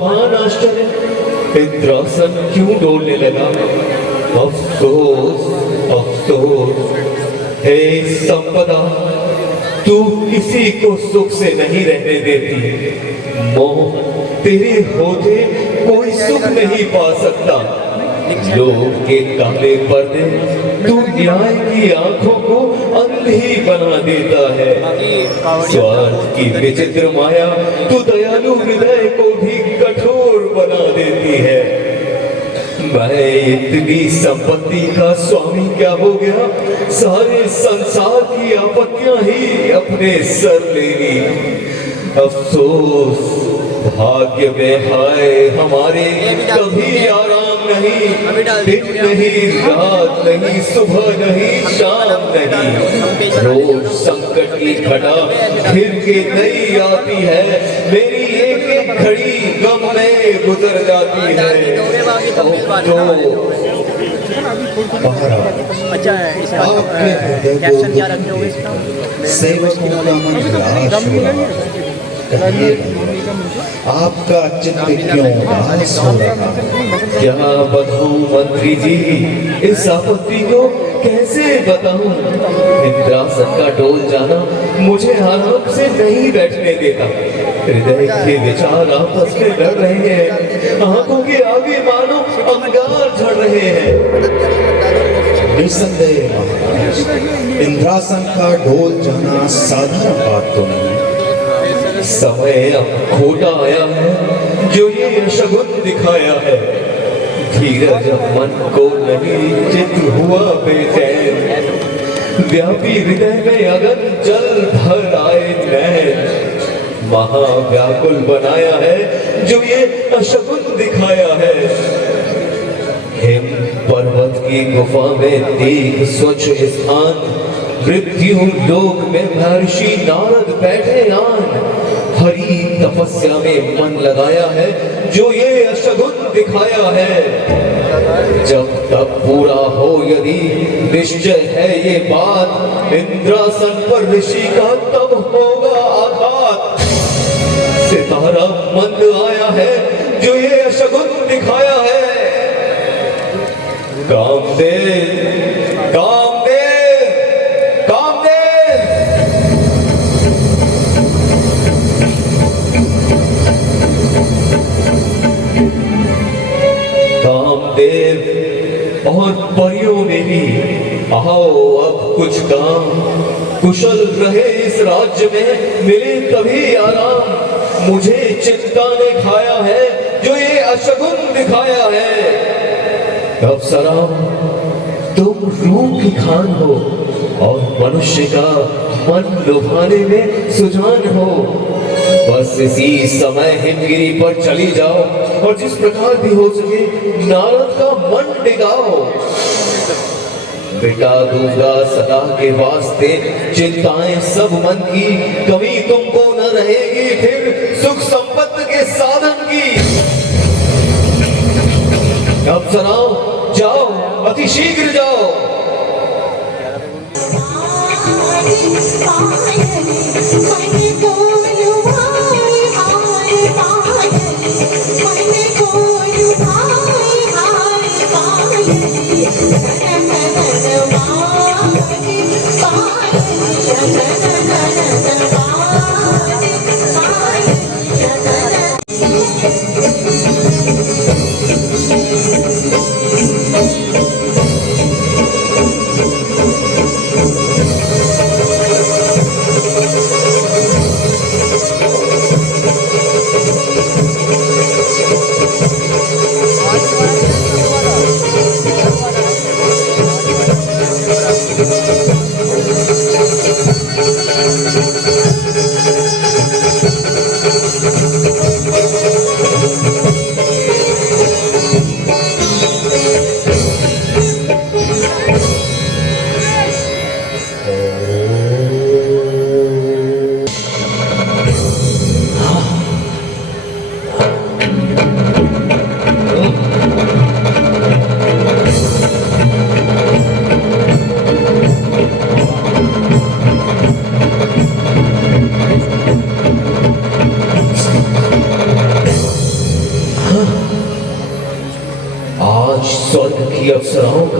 महान आश्चर्य, इंद्रासन क्यों डोलने लगा? अफसोस अफसोस, हे संपदा, तू किसी को सुख से नहीं रहने देती। मोह, तेरे होते कोई सुख नहीं पा सकता। लोग के काले पर्दे, तू न्याय की आंखों को अंधी बना देता है। स्वार्थ की विचित्र माया, तू दयालु हृदय को भी कठोर बना देती है। मैं इतनी संपत्ति का स्वामी क्या हो गया? सारे संसार की आपत्तियां ही अपने सर लेनी। अफसोस, भाग्य में हाय हमारे कभी आराम नहीं, दिन नहीं, रात नहीं, सुबह नहीं, शाम नहीं। रोज संकट की घटा फिर के नई आती है, मेरी एक एक घड़ी गम में गुजर जाती है। अच्छा, कैप्शन क्या रखे होंगे इसका? सेवकों का मन निराश हो रहा है। आपका चित्त क्यों उदास हो रहा है? क्या बताऊं मंत्री जी, इस आपत्ति को कैसे बताऊं? इंद्रासन का डोल जाना मुझे आराम से नहीं बैठने देता। हृदय के विचार आपस में लड़ रहे हैं, आंखों के आगे मानो अंगार झड़ रहे हैं। निसंदेह महाराज, इंद्रासन का डोल जाना साधारण बात तो नहीं। समय अब खोटा आया है जो ये शगुन दिखाया है। धीरज मन को नहीं, चित हुआ बेचैन। व्यापी हृदय में अगन जल भर आए नैन। महाव्याकुल बनाया है जो ये अशगुन दिखाया है। हिम पर्वत की गुफा में देख स्वच्छ स्थान, मृत्यु लोक में महर्षि नारद बैठे आन। हरि तपस्या में मन लगाया है जो ये अशगुन दिखाया है। जब तक पूरा हो यदि निश्चय है ये बात, इंद्रासन पर ऋषि का तब होगा आघात। सितारा मंद आया है जो ये अशगुन दिखाया है। कामदेव, कामदेव, कामदेव। कामदेव और परियों में भी आओ अब कुछ काम। कुशल रहे इस राज्य में, मिले तभी आराम। मुझे चिंता ने खाया है जो ये अशगुन दिखाया है। अप्सरा, तुम रूप की खान हो और मनुष्य का मन लुभाने में सुजान हो। बस इसी समय हिमगिरी पर चली जाओ और जिस प्रकार भी हो सके नारद का मन डिगाओ। बिटा दूंगा सदा के वास्ते चिंताएं सब मन की। कभी तुमको न रहेगी फिर सुख संपत्ति के साधन की। अप्सराओ, जाओ, अति शीघ्र जाओ।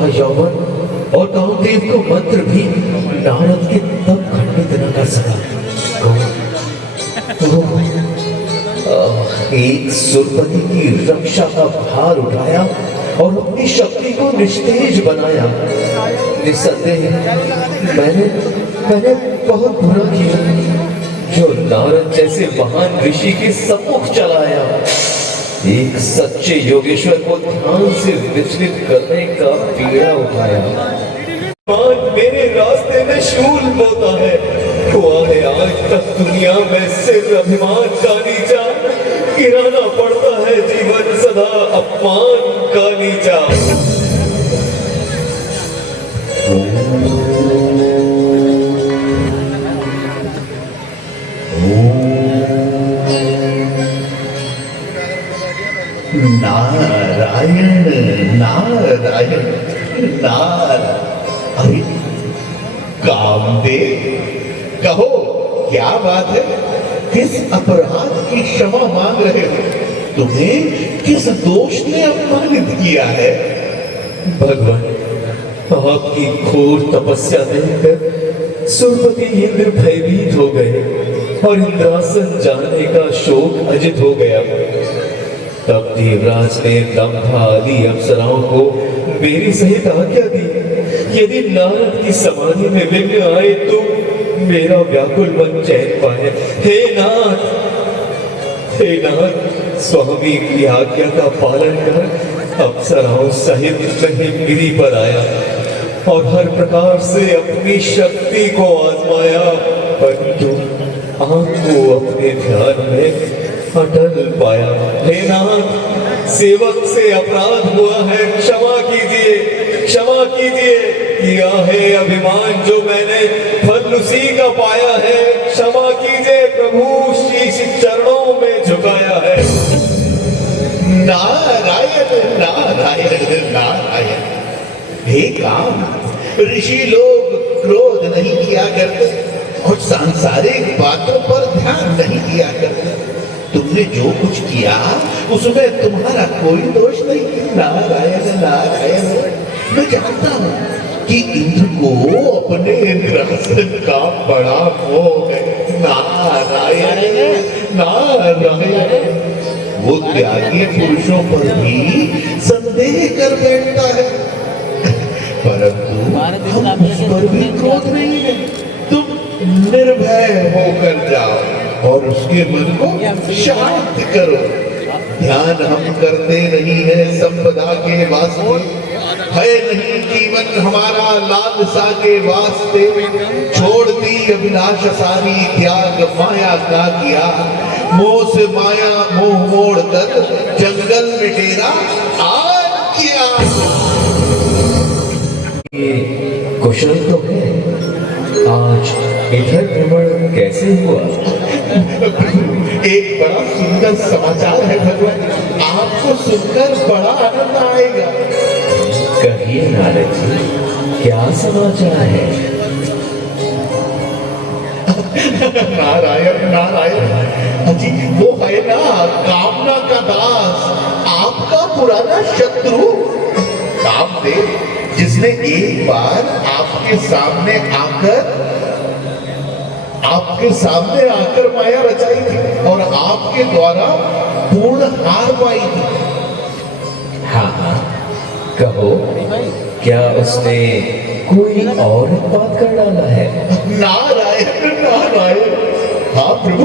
का यौवन और कामदेव को मंत्र भी नारद के तब खंडित न कर सका। एक सुरपति की रक्षा का भार उठाया और अपनी शक्ति को निस्तेज बनाया। निस्संदेह मैंने बहुत बुरा किया जो नारद जैसे महान ऋषि के सम्मुख चलाया। एक सच्चे योगेश्वर को ध्यान से विचलित करने का पीड़ा उठाया। मेरे रास्ते में शूल बोता है, हुआ है आज तक दुनिया में सिर अभिमान का नीचा, गिराना पड़ता है जीवन सदा अपमान का नीचा। नारायण नारायण नारायण। अरे कामदेव, कहो क्या बात है? किस अपराध की क्षमा मांग रहे हो? तुम्हें किस दोष ने अपमानित किया है? भगवान, आपकी घोर तपस्या देखकर सुरपति इंद्र भयभीत हो गए और इंद्रासन जाने का शोक अजित हो गया। तब देवराज ने दंभा आदि अप्सराओं को मेरी सहित आज्ञा दी, यदि नारद की समाधि में विघ्न आए तो मेरा व्याकुल मन चैन पाए। हे नाथ, स्वामी की आज्ञा का पालन कर अप्सराओं सहित मैं गिरी पर आया और हर प्रकार से अपनी शक्ति को आजमाया, परंतु आपको अपने ध्यान में अटल पाया। हे नाथ, सेवक से अपराध हुआ है, क्षमा कीजिए, क्षमा कीजिए। किया है अभिमान जो मैंने फल उसी का पाया है, क्षमा कीजिए प्रभु, शीश चरणों में झुकाया है। नारायण नारायण नारायण। हे काम, ऋषि लोग क्रोध नहीं किया करते और सांसारिक बातों पर ध्यान नहीं दिया करते। तुमने जो कुछ किया उसमें तुम्हारा कोई दोष नहीं। नारायण नारायण। मैं जानता हूँ कि इंद्र को अपने इंद्रासन का बड़ा मोह है। नारायण नारायण। वो त्यागी पुरुषों पर भी संदेह कर बैठता है, परंतु हम उस पर भी क्रोध नहीं है। तुम निर्भय होकर जाओ और उसके मन को शांत करो। ध्यान हम करते नहीं है संपदा के वास्ते, है नहीं जीवन हमारा लालसा के वास्ते। छोड़ दी अभिलाष सारी, त्याग माया का किया। मोह से माया मोह मोड़ कर जंगल में डेरा आज किया। ये कुशल तो है, आज इधर भ्रमण कैसे हुआ? एक बड़ा सुंदर समाचार है भगवान, आपको सुनकर बड़ा आनंद आएगा। कहिए नारद जी, क्या समाचार है? नारायण नारायण। अजी वो है ना कामना का दास, आपका पुराना शत्रु कामदेव, जिसने एक बार आपके सामने आकर माया रचाई थी और आपके द्वारा पूर्ण हार पाई थी। हाँ, कहो, क्या उसने कोई और उत्पाद कर डाला है? नारायण नारायण। हाँ प्रभु,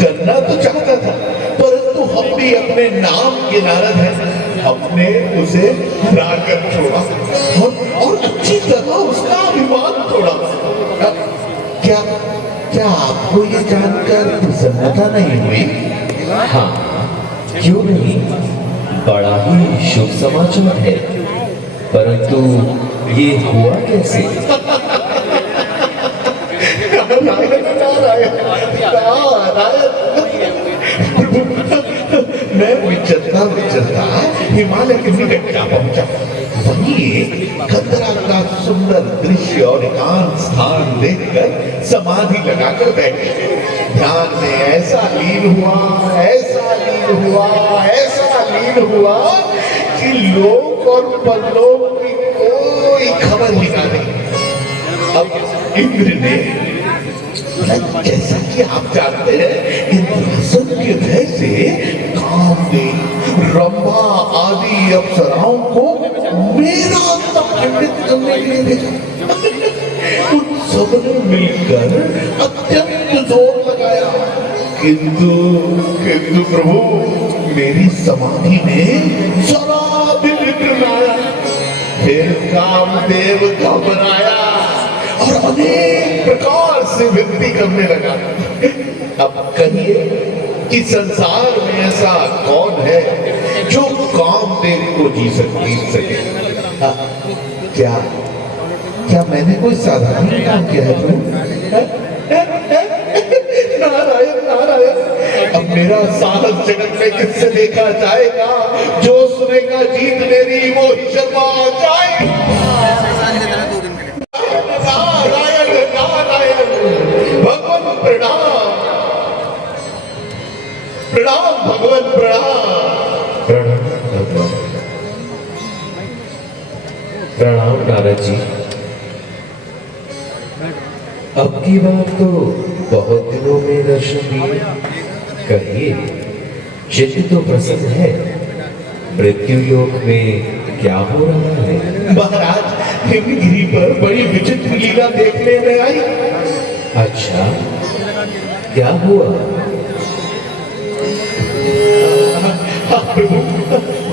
करना तो चाहता था, परंतु हम भी अपने नाम के नारद हैं, हमने उसे हराकर छोड़ा और अच्छी तरह उसका अभिमान तोड़ा। क्या आपको ये जानकर प्रसन्नता नहीं हुई? हाँ, क्यों नहीं, बड़ा ही शुभ समाचार है, परंतु ये हुआ कैसे? मैं विचरता हिमालय के निकट जा पहुंचा। वहीं एक खतरा का सुंदर दृश्य और एकांत स्थान देखकर समाधि लगाकर बैठे। ध्यान में ऐसा लीन हुआ कि लोक और परलोक की खबर ही ना रही। अब इंद्र ने, जैसा कि आप जानते हैं, इंद्रासन के भय से कामदेव, रंभा आदि अप्सराओं को मेरा तप खंडित करने के लिए भेजा। उन सबने मिलकर अत्यंत जोर लगाया, किंतु प्रभु, मेरी समाधि में जरा भी विघ्न न आया। फिर कामदेव घबराया और अनेक प्रकार से विनती करने लगा। अब कहिए कि संसार में ऐसा कौन है जो कामदेव को जीत सके? क्या मैंने कोई साधारण काम किया है प्रभु? नारायण नारायण, अब मेरा साहस जगत में किससे देखा जाएगा? जो सुनेगा जीत मेरी वो ही शर्मा जाएगा। नारायण नारायण, भगवान प्रणाम प्रणाम, भगवान प्रणाम प्रणाम नारद जी। अब की बात तो बहुत दिनों में दर्शन दिए, कहिए चित्त तो प्रसन्न है, मृत्यु योग में क्या हो रहा है? महाराज, हिमगिरी पर बड़ी विचित्र लीला देखने में आई। अच्छा, क्या हुआ?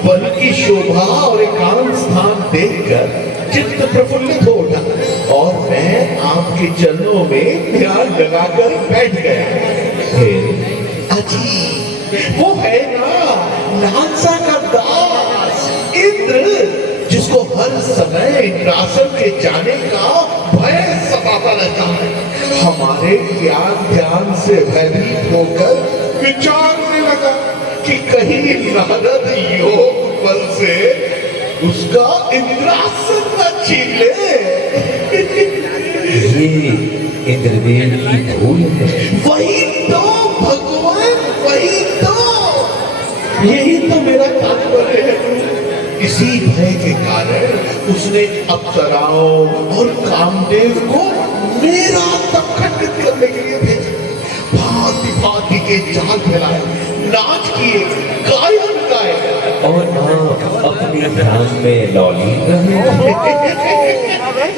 वन की शोभा और एकांत स्थान देखकर चित्त प्रफुल्लित हो उठा और मैं आपके चरणों में ध्यान लगाकर बैठ गया। अजी, वो है ना नालसा का दास इंद्र, जिसको हर समय इंद्रासन के जाने का भय सताता रहता है। हमारे ध्यान से भयभीत होकर विचारने लगा कि कहीं नारद योग बल से उसका इंद्रासन न छीन ले। ये इंद्रदेव की धूल है। वही तो भगवान, वही तो, यही तो मेरा तात्पर्य है। इसी भय के कारण उसने अप्सराओं और कामदेव को मेरा तप खंडित करने के लिए भेजा। भांति भांति के जाल फैलाए, नाच किए, गायन गाए और आप अपने ध्यान में लौलीन रहे।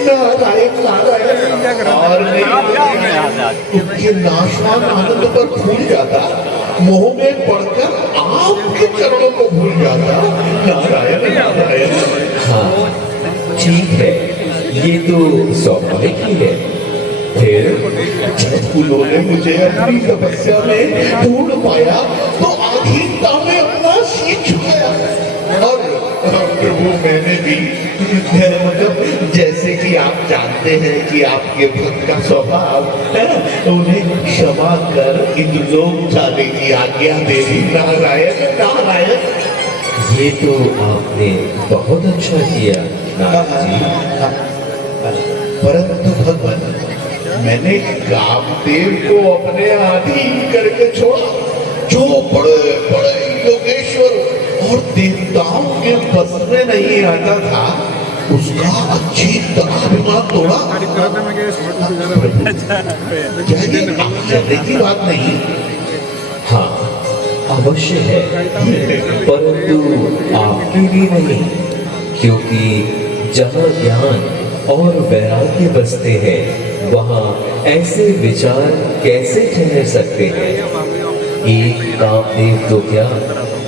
नारायण नारायण, और उनके नाशवान आनंद पर भूल जाता, मोह में पड़कर आपके चरणों को भूल जाता। नारायण नारायण। हाँ ठीक है, ये तो स्वाभाविक ही है। फिर जब उन्होंने मुझे अपनी तपस्या में ढूंढ पाया तो आधीनता में अपना शीश झुकाया और प्रभु मैंने भी, मतलब जैसे कि आप जानते हैं कि आपके भक्त का स्वभाव है, उन्हें क्षमा कर इंद्रलोक जाने की आज्ञा दे दी। नारायण नारायण। ये तो आपने बहुत अच्छा किया नारद जी। परंतु भगवान, मैंने कामदेव को अपने अधीन करके छोड़ा, जो बड़े बड़े योगेश्वर और देवताओं के बस में नहीं आता था, उसका अच्छी तरह अभिमान तोड़ा। क्या ये आश्चर्य की बात नहीं? हाँ अवश्य है, परंतु आपके लिए नहीं, क्योंकि जहाँ ज्ञान और वैराग्य बसते हैं वहाँ ऐसे विचार कैसे ठहर सकते हैं? एक कामदेव तो क्या,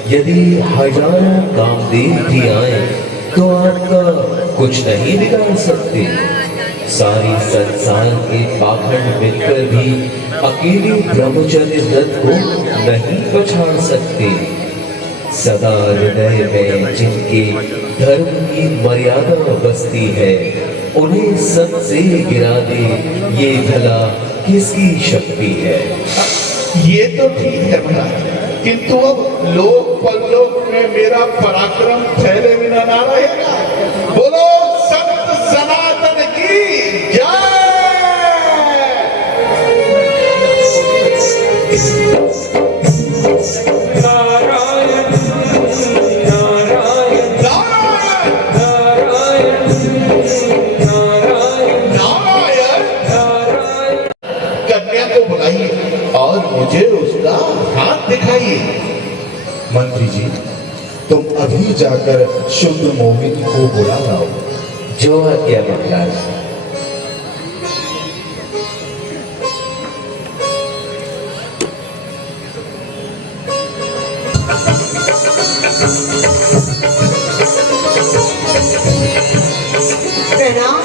यदि हजारों कामदेव भी आए तो आपका कुछ नहीं बिगाड़ सकते। सारी संसार के पाखंड मिलकर भी अकेले ब्रह्मचर्य व्रत को नहीं पछाड़ सकते। सदा हृदय में जिनके धर्म की मर्यादा बसती है, उन्हें सत से गिरा दे, ये भला किसकी शक्ति है? ये तो ठीक है महाराज, किंतु अब लोक परलोक में मेरा पराक्रम फैले बिना ना रहेगा। बोलो संत सनातन की जय। नारायण नारायण नारायण नारायण। लगाइए और मुझे उसका हाथ दिखाइए। मंत्री जी, तुम अभी जाकर शुद्ध मोहिनी को बुला लाओ। जो आज्ञा महाराज। प्रणाम।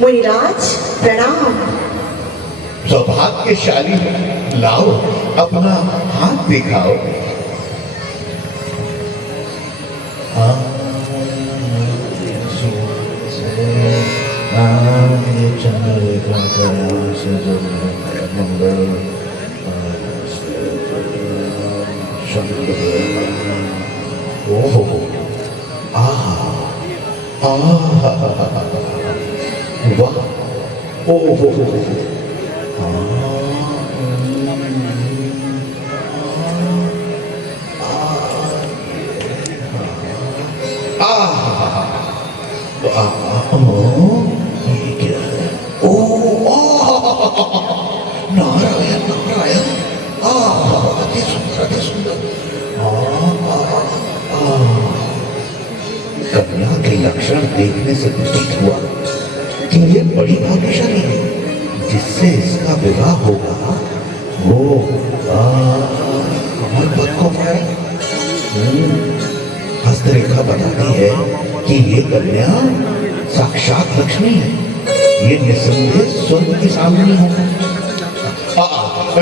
मुनिराज प्रणाम। सौभाग्यशाली लाओ अपना हाथ दिखाओ। ओहो, वाह, ओहो, नारायण नारायण, अति सुंदर अति सुंदर। कन्या के लक्षण देखने से प्रतीत हुआ कि ये बड़ी भाग्यशाली है, जिससे इसका विवाह होगा वो कमल पद को पाए। हस्तरेखा बताती है कि ये कन्या साक्षात लक्ष्मी है। ये निसंदेह स्वर्ग की सामने होगा।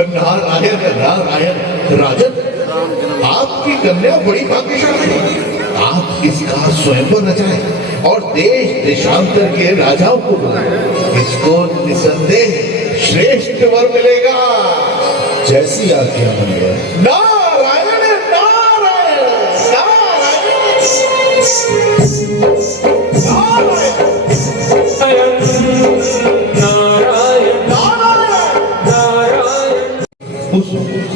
नारायण नारायण, राजन, आपकी कन्या बड़ी भाग्यशाली है। आप इसका स्वयंवर रचाएं और देश देशांतर के राजाओं को बुलाएं। इसको निसंदेह श्रेष्ठ वर मिलेगा। जैसी आज्ञा मंत्री। नारायण नारायण नारायण। उस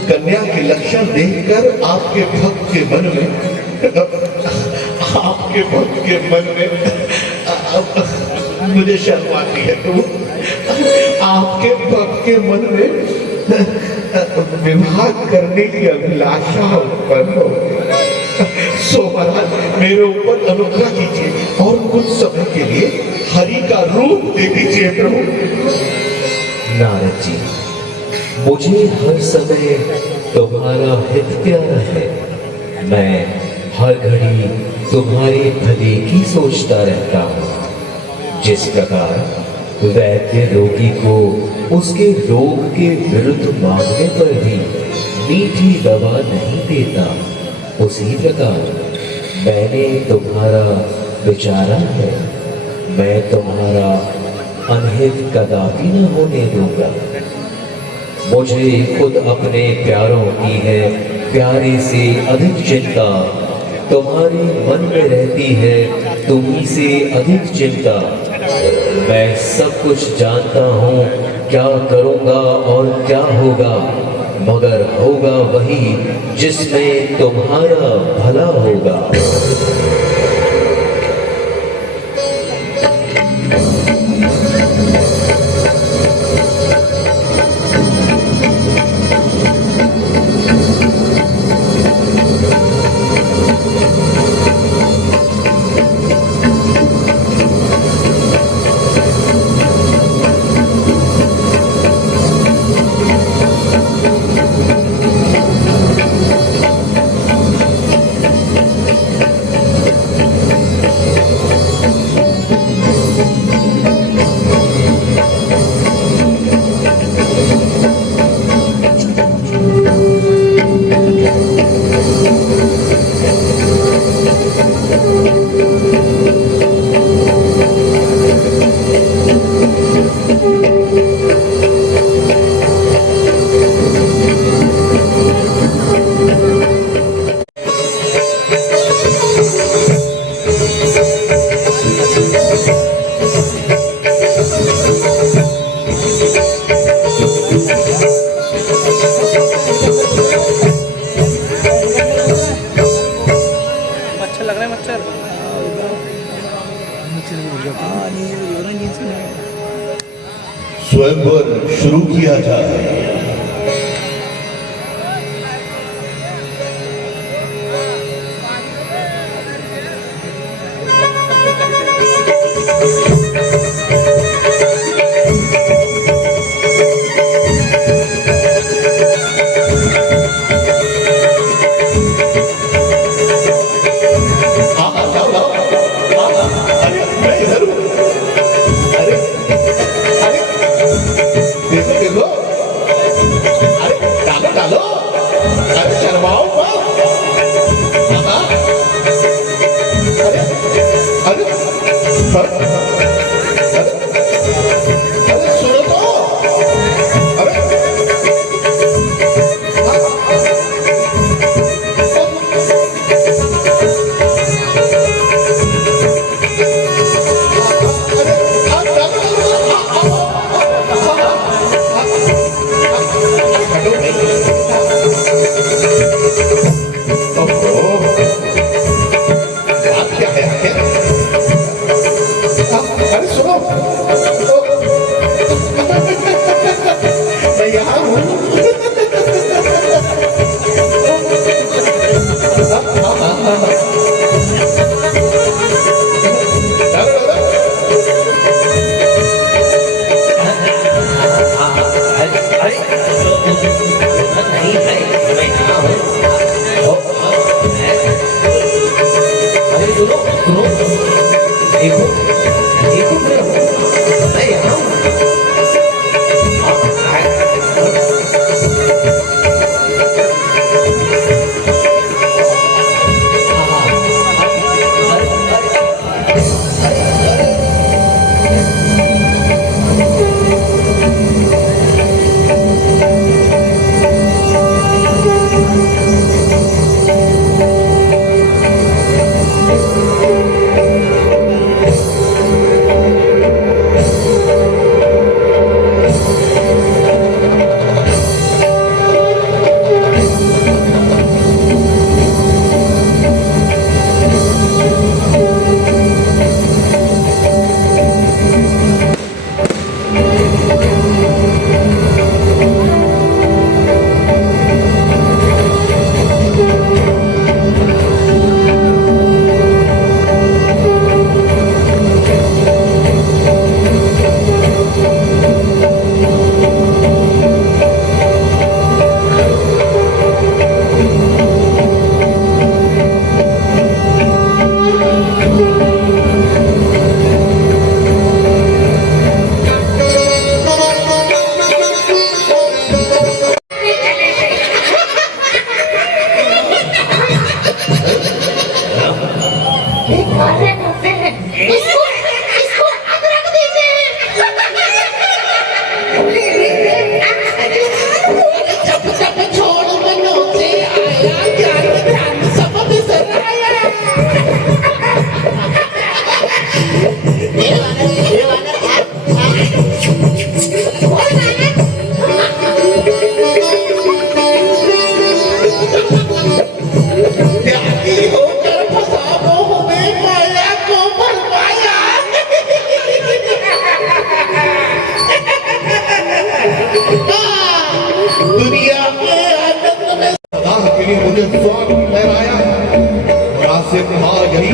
कन्या के लक्षण देखकर आपके भक्त के मन में मुझे शर्म आती है। तो आपके भक्त के मन में विवाह करने की अभिलाषा उत्पन्न हो गई। सो महाराज मेरे ऊपर अनुग्रह कीजिए और कुछ समय के लिए हरि का रूप दे दीजिए प्रभु। नारद जी, मुझे हर समय तुम्हारा हित प्यारा है। मैं हर घड़ी तुम्हारे भले की सोचता रहता हूँ। जिस प्रकार वैद्य रोगी को उसके रोग के विरुद्ध मांगने पर भी मीठी दवा नहीं देता, उसी प्रकार मैंने तुम्हारा विचारा है। मैं तुम्हारा अनहित कदापि न होने दूंगा। मुझे खुद अपने प्यारों की है प्यारे से अधिक चिंता, तुम्हारे मन में रहती है तुम्ही से अधिक चिंता। मैं सब कुछ जानता हूँ क्या करूँगा और क्या होगा, मगर होगा वही जिसमें तुम्हारा भला होगा। स्वयंवर शुरू किया जाए।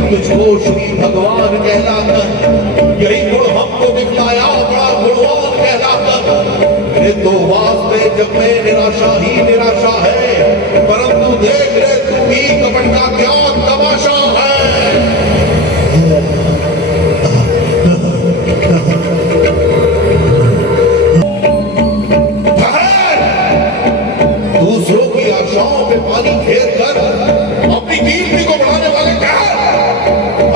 तुझको श्री भगवान कहलाकर यही गुण हमको दिखलाया बड़ा गुणवान कहलाकर। मेरे तो वास्ते जब मैं निराशा ही निराशा है, परंतु देख रे तू भी कपट का क्या तमाशा है। दूसरों की आशाओं पे पानी फेर कर अपनी कीर्ति को बढ़ाने वाले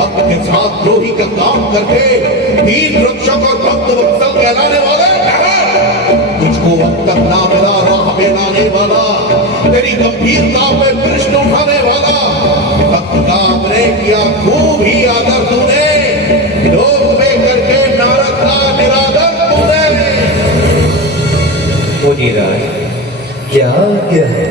हक के साथ द्रोही का काम करके दीन रक्षक और भक्त वत्सल कहलाने वाले तुझको अब तक ना मिला राह में लाने वाला, तेरी गंभीरता पे प्रश्न उठाने वाला। भक्त का हमने किया खूब ही आदर तूने, लोक में करके नारद का निरादर तूने। मुनिराज क्या क्या है?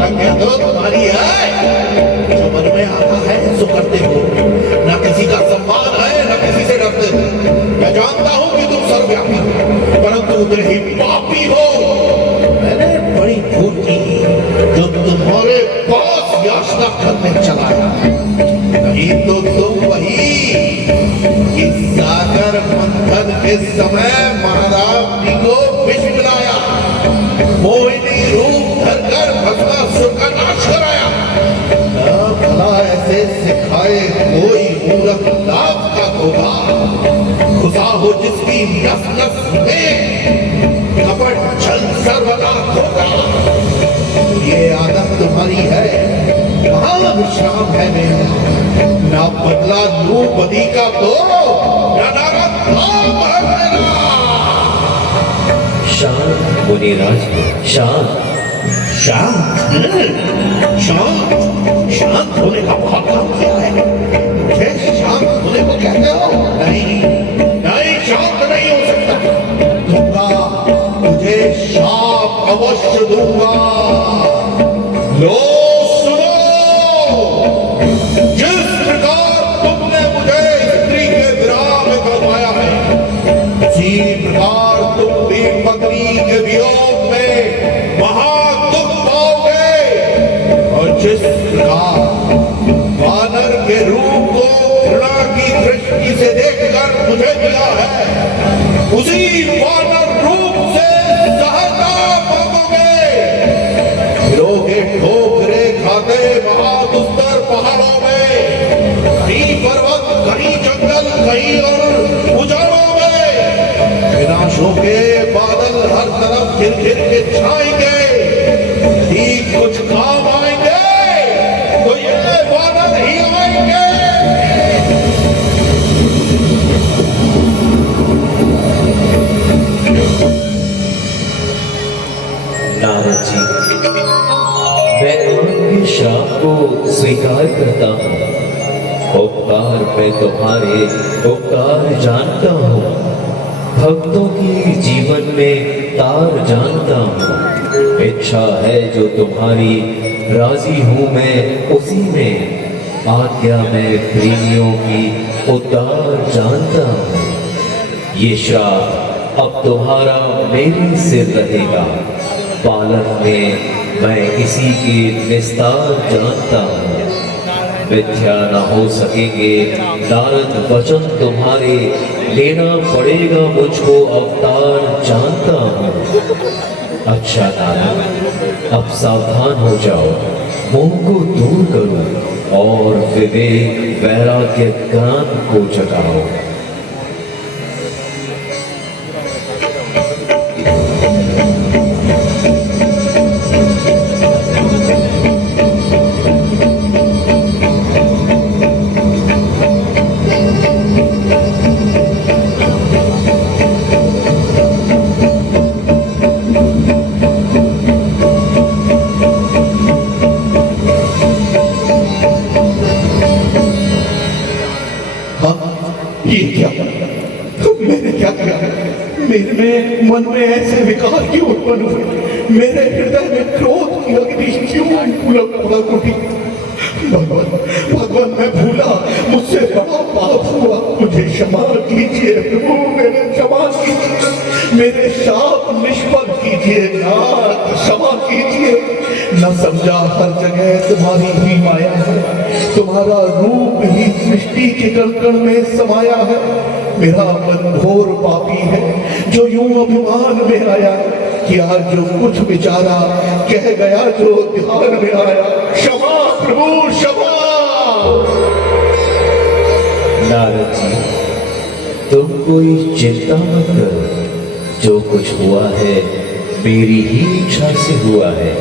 आज्ञा तो तुम्हारी है। मन में आता है सो करते हो, न किसी का सम्मान है न किसी से डरते हो। मैं जानता हूं कि तुम सर्वव्यापी हो, परंतु उतने ही पापी हो। मैंने बड़ी भूल की जो तुम्हारे पास याचना करने चलाया। नहीं तो तुम वही इस सागर मंथन के समय महाराज जी को विष मिलाया, मोहिनी रूप धरकर भस्मासुर का नाश कराया। भला ऐसे सिखाए कोई मूर्ख लाभ का होगा, खुदा हो जिसकी नस नस में कपट छल सर्वदा होगा। ये आदत तुम्हारी है, महाविश्राम है मेरा। ना बदला लू बदी का दो, ना नारा धाम है मेरा। शांत मुनिराज, शांत। शांत शांत शांत होने का बहुत काम किया है। मुझे शांत होने को कहते हो? नहीं नहीं, शांत नहीं हो सकता। दूंगा तुझे शाप अवश्य दूंगा। लो सुनो, जिस प्रकार तुमने मुझे स्त्री के विराह में करवाया है, उसी प्रकार तुम भी पत्नी के वियोग में महादुख पाओगे। और जिस प्रकार वानर के रूप को घृणा की दृष्टि से देखकर मुझे मिला है, उसी वानर रूप से सहता पाओगे। फिरोगे ठोकरे खाते महादुस्तर पहाड़ों में, कहीं पर्वत कहीं जंगल कहीं और उजाड़ों में। विनाशों के बादल हर तरफ घिर घिर के छाएंगे। यदि कुछ काम आएंगे तो ये वानर ही आएंगे। नारद जी, मैं आपके श्राप को स्वीकार करता हूँ। उपकार मैं तुम्हारे उपकार जानता हूँ, भक्तों की जीवन में तार जानता हूँ। इच्छा है जो तुम्हारी, राजी हूँ मैं उसी में। आज्ञा मैं प्रेमियों की उद्धार जानता हूँ। ये श्राप अब तुम्हारा मेरे सिर रहेगा। पालन में मैं इसी के निस्तार जानता हूँ। मिथ्या न हो सकेंगे नारद वचन तुम्हारे, लेना पड़ेगा मुझको अवतार जानता हूँ। अच्छा नारद, अब सावधान हो जाओ, मोह को दूर करो और विवेक वैराग्य ज्ञान को जगाओ। ये क्या, मैंने क्या किया? मेरे मन में ऐसे विकार क्यों उत्पन्न हुए? मेरे हृदय में क्रोध की अग्नि क्यों भड़क उठी? भगवान मैं भूला, मुझसे बड़ा पाप हुआ, मुझे क्षमा कीजिए प्रभु, मेरे क्षमा कीजिए, मेरे शाप निष्फल कीजिए, नाथ क्षमा कीजिए। न समझा हर जगह तुम्हारी ही माया है, तुम्हारा रूप ही सृष्टि के कण में समाया है। मेरा मन घोर पापी है जो यूं अभिमान में आया, किया जो कुछ विचारा, कह गया जो ध्यान में आया। क्षमा प्रभु क्षमा। नारद जी, तुम कोई चिंता मत करो, जो कुछ हुआ है मेरी ही इच्छा से हुआ है।